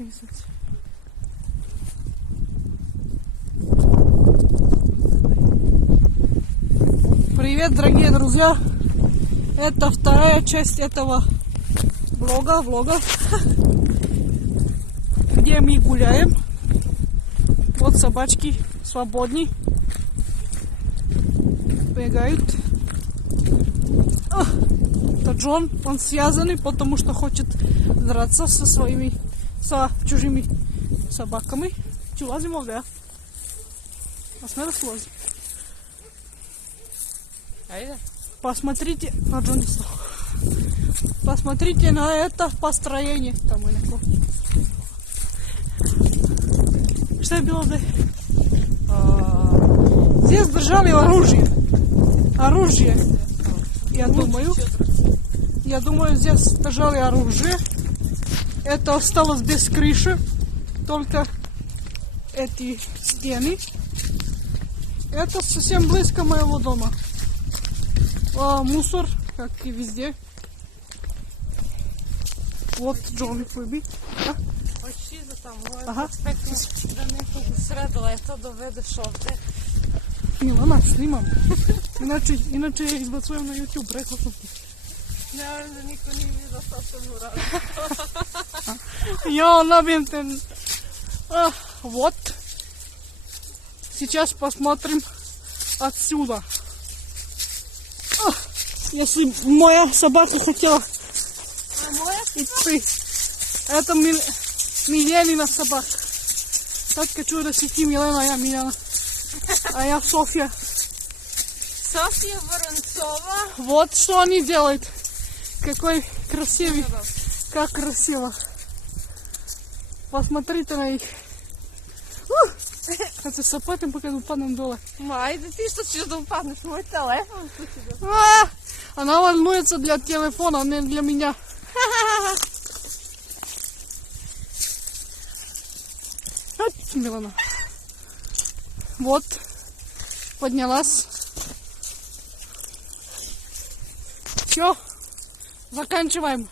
месяц. Привет, дорогие друзья! Это вторая часть этого влога, где мы гуляем. Вот собачки свободны, бегают. Это Джон, он связанный, потому что хочет драться со чужими собаками. Чулазим овде. Посмотри, слазим. Посмотрите на Джон. Посмотрите на это построение. Там что было? Здесь держали оружие. Я думаю, здесь держали оружие. Это осталось без крыши. Только эти стены. Это совсем близко моего дома. Мусор, как и везде. Вот Джон Фиби. Почти за там. Ага. Да некого средила, это доведеш овде. Милана, снимам. Иначе я избацуjem на YouTube, rekla sam ti. Няма да никой не вида šta sam uradila. Я набьем. Вот. Сейчас посмотрим отсюда. Если моя собака хотела идти. Это Миленина собака. Так хочу да си ти Милена, а я Милена. А я Софья. София Воронцова. Вот что они делают. Какой красивый. Как красиво. Посмотрите на них. Хочу сапатим, пока упадем долу. Айде ти što ćeš da upadneš moj telefon? Она волнуется для телефона, а не для меня. Милана. Вот. Поднялась. Все. Заканчиваем.